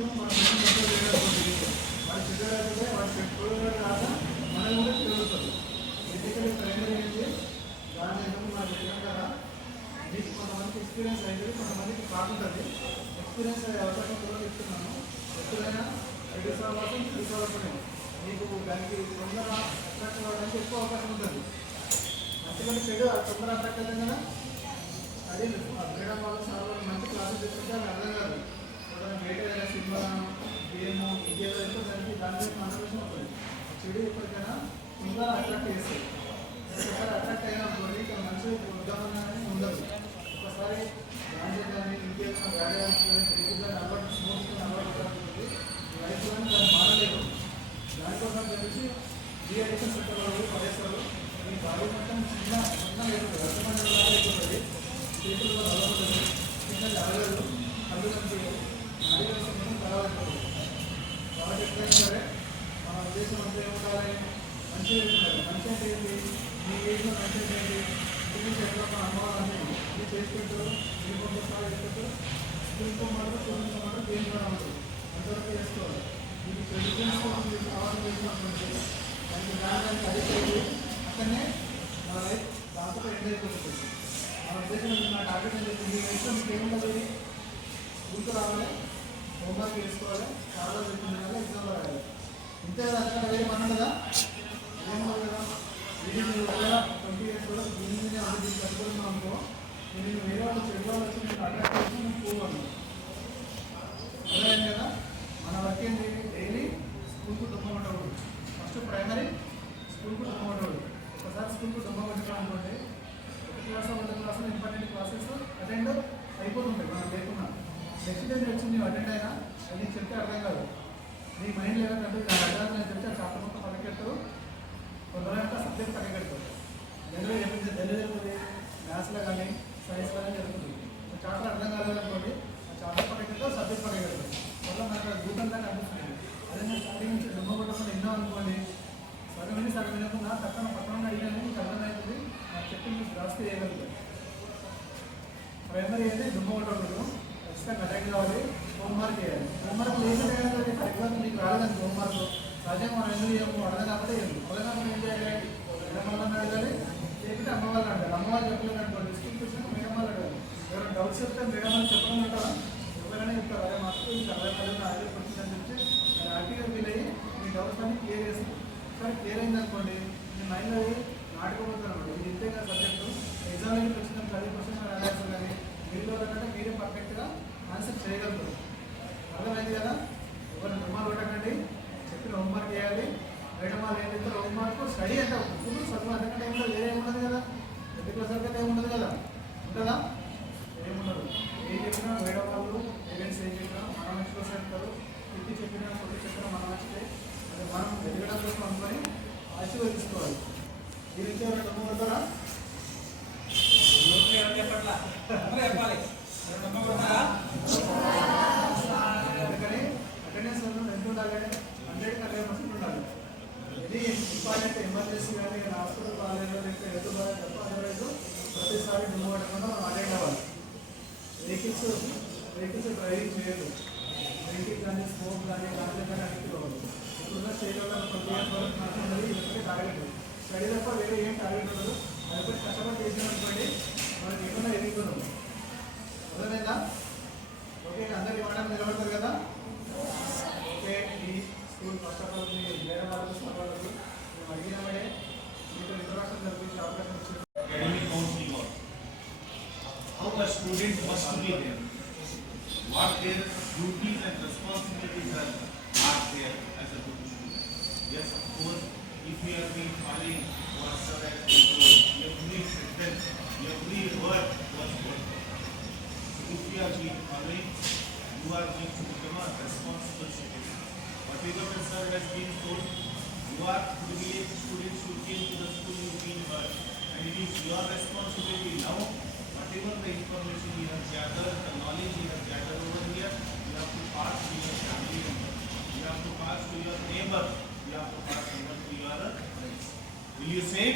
మనం వాడి చెడ్డైతే వాడి చెప్పుకోవడం కాదా మనం కూడా చెడుతుంది. బేసికలీ ప్రైమరీ ఏంటి దాని మనం వెళ్ళాం కదా, మీకు కొంతమందికి ఎక్స్పీరియన్స్ అయ్యేది, కొంతమందికి కాకుంటుంది. ఎక్స్పీరియన్స్ అయ్యే అవకాశం కూడా చెప్తున్నాను. ఎప్పుడైనా రెడ్యూస్ అవ్వాల్సి రిడ్యూస్ అవ్వకపోయినా మీకు దానికి తొందర అట్రాక్ట్ అవ్వడానికి ఎక్కువ అవకాశం ఉంటుంది. అంతకంటే చెడు తొందర అట్రాక్ట్ అవుతుంది కదా. అదే మేడం వాళ్ళు చాలా మంచి క్లాసెస్ చెప్తుంటే అది అర్థం కాదు. బయట ఏదైనా సినిమా గేమ్ ఇంకేదో అయితే దానికి దాని మీద కాన్సన్ట్రేషన్ అవుతుంది. చెడు ఎప్పటికైనా తొందర అట్రాక్ట్ చేస్తుంది. ఒకసారి అట్రాక్ట్ అయినప్పుడు ఇక్కడ మంచి ఉద్యోగం ఉండదు. ఒకసారి గాంజా కానీ ఇంకేదైనా గాడి కానీ అలవాటు స్మోక్ అలవాటు ఉంటుంది. లైఫ్లో దాన్ని మారలేదు. దానికోసం తెలిసి డీఅడిక్షన్ సెంటర్ వాళ్ళు పడేస్తారు. ఈ బాడీ మొత్తం చిన్న చిన్న అయిపోతుంది, రసమైన అయిపోతుంది, చేతుల్లో నలవతుంది, చిన్నది అడగదు, కళ్ళు కనిపించదు, నాడీ వ్యవస్థ మొత్తం ఖరాబ్ అయిపోతుంది. కాబట్టి ఎప్పుడైనా సరే మన ఉద్దేశం అంతా ఏముండాలి, మంచిగా ఉండాలి. మంచి అంటే ఏంటి, మీ ఏజ్లో మంచి అంటే ఏంటి, ఇంటి నుంచి ఎక్కడ అనుభవాలు ఇది చేసుకుంటారు, యూనిఫామ్ సార్ చేసుకుంటారు, స్కూల్తో మాట స్కూల్తో మాట గేమ్ కూడా ఉంటుంది, అంతవరకు చేసుకోవాలి. మీకు చదువుకోవడం కావాలని చేసినటువంటి దానికి దానికి అడిక్ట్ అయ్యి అక్కడనే మన లైఫ్ దాంతో ఎండ్ అయిపోతుంది. మన ఉద్దేశం నా టార్గెట్ అని చెప్పి మీ లైఫ్లో మీకు ఏముంటుంది, స్కూల్కి రావాలి, హోంవర్క్ చేసుకోవాలి, చాలా చెప్పింది కదా, ఎగ్జామ్లో రాయాలి, ఇంతే కదా. అక్కడ వేరే పని ఉండదా, ఏముండదు కదా. ఇది మీరు ఒకవేళ 20 years కూడా దీన్ని అభివృద్ధి కట్టుకుంటున్నాం అనుకో, నేను వేరే వాళ్ళు చెడు వాళ్ళు వచ్చి నేను అట్రాక్ట్ చేసి నేను పోవాలి. అర్థమైంది కదా. మన వర్క్ ఏంటి, డైలీ స్కూల్కు దుమ్మ కొట్టకూడదు. ఫస్ట్ ప్రైమరీ స్కూల్కు దుమ్మ కొట్టకూడదు. ఒకసారి స్కూల్కు దుమ్మ కొట్టాం అనుకోండి, ఒక క్లాస్ 2 క్లాసులు ఇంపార్టెంట్ క్లాసెస్ అటెండ్ అయిపోతుంటాయి మనం లేకున్నా. నెక్స్ట్ డే వచ్చి నీవు అటెండ్ అయినా అది నీకు చెప్తే అర్థం కాదు. నీ మైండ్ లేదంటే అర్థం నేను చెప్తే చాప్టర్ మొత్తం పక్కకెట్టు, కొందరంతా సబ్జెక్ట్ పక్కకెడతారు. తెలుగు చెప్పింది తెలుగు జరుగుతుంది, మ్యాథ్స్లో కానీ సైన్స్లో కానీ జరుగుతుంది. చాప్టర్ అర్థం కాలేదనుకోండి, ఆ చాప్టర్ పక్కకెడతావు, సబ్జెక్ట్ పక్కకెడతావు. వల్ల నాకు భూతంగా కనిపిస్తుంది. అదే నేను స్టార్టింగ్ నుంచి దుమ్మ కొట్టకుండా విన్నాం అనుకోండి, సగం విని సగం వినకుండా పక్కన అడిగినా మీకు అర్థమవుతుంది, నాకు చెప్పి మీకు జాస్తి చేయగలుగుతాయి. ప్రైమరీ అయితే దుమ్మ కొట్టకూడదు, ఖచ్చితంగా అటెండ్ కావాలి, హోంవర్క్ చేయాలి. హోంవర్క్ లేకుండా ఎగ్జామ్ మీకు రాలేదండి, హోంవర్క్ సహజంగా మనం ఎందుకు చేయము, అర్థం కాకపోతే అర్థం ఏం చేయాలి, మేడం వాళ్ళని అడగాలి, లేకపోతే అమ్మ వాళ్ళని అడగాలి. అమ్మ వాళ్ళు చెప్పలేదు అనుకోండి, స్కూల్కి వచ్చినాక మేడం వాళ్ళు అడగాలి. ఎవరైనా డౌట్స్ చెప్తే మేడం వాళ్ళు చెప్పడం ఉంటారా, ఎవరైనా చెప్తారు, అదే మా స్కూల్ అర్థం కాలేదు, ఆర్డర్ వచ్చిందని చెప్పి నేను హ్యాపీగా ఫీల్ అయ్యి మీ డౌట్స్ అన్ని క్లియర్ చేస్తాను. ఒకసారి క్లియర్ అయింది అనుకోండి, మీ మైండ్లో నాటుకోబోతాను అనమాట. ఇది ఇంతే కదా సబ్జెక్టు, ఎగ్జామ్ వచ్చిన 10% రాయాల్సి కానీ మీరు కంటే మీరే పర్ఫెక్ట్గా ఆన్సర్ చేయగలుగుతారు. అర్థమైంది కదా. ఎవరు హోంవర్క్ కొట్టకండి, చెప్పిన హోంవర్క్ చేయాలి. మేడం వాళ్ళు ఏం చెప్తారు, హోంవర్క్ స్టడీ అంటే ఇప్పుడు చదువు అంతకంటే ఏముండదు, వేరే ఏముండదు కదా. 10th class కంటే ఏముండదు కదా, ఉంటుందా, ఏముండదు. ఏం చెప్పినా మేడం వాళ్ళు పేరెంట్స్ ఏం చెప్పినా మన మంచి కోసం చెప్తారు. తిట్టి చెప్పినా కొట్టి చెప్పినా మన మంచిదే, అది మనం ఎదగడం కోసం అనుకొని ఆశీర్వదించుకోవాలి. దీని నుంచి ఎవరైనా డబ్బు కొడతారా, అందుకని అటెండెన్స్ ఎంత ఉండాలి, 100% ఉండాలి. ఇది ఇంపార్టెంట్. ఎమర్జెన్సీ కానీ హాస్పిటల్ బాగాలేదు, లేకపోతే హెల్త్ బాగాలేదు తప్ప అదర్వైజ్ ప్రతిసారి దుమ్ము పట్టకుండా మనం అటెండ్ అవ్వాలి. వెహికల్స్ డ్రైవింగ్ చేయదు, వెహికల్ కానీ స్మోక్ కానీ దాంట్లో కానీ అడిక్ట్ అవ్వదు. ఇప్పుడున్న స్టేట్ వల్ల 20 years వరకు మాత్రం ఇప్పటికే టార్గెట్ స్టడీ తప్ప వేరే ఏం టార్గెట్ ఉండదు. అది కష్టపడి చేసినటువంటి మనకి ఏమన్నా ఎదుగుతున్నాం. అర్థమైందా. ఓకే, అందరికీ ఇవ్వడానికి నిలబడతారు కదా. ఓకే, ఈ స్కూల్ ఫస్ట్ ఆఫ్ ఆల్ వేరే వాళ్ళకి స్టాఫ్ వాళ్ళకి మేము అడిగినామనే మీకు ఇంట్రొడక్షన్ జరిపించే అవకాశం వచ్చింది. How a student must be there, what their duties and responsibilities are there as a good student. Yes, of course, if we are being following what sir has been told, every sentence, every word was good. If we are being following, you are going to become a responsible citizen. Whatever sir has been told, you are privileged students who came to the school, you been heard, and it is your responsibility now. Whatever the information you have gathered, the knowledge you have gathered over here, you have to pass to your family member, you have to pass to your neighbor, you have to pass even to your friends. Will you say?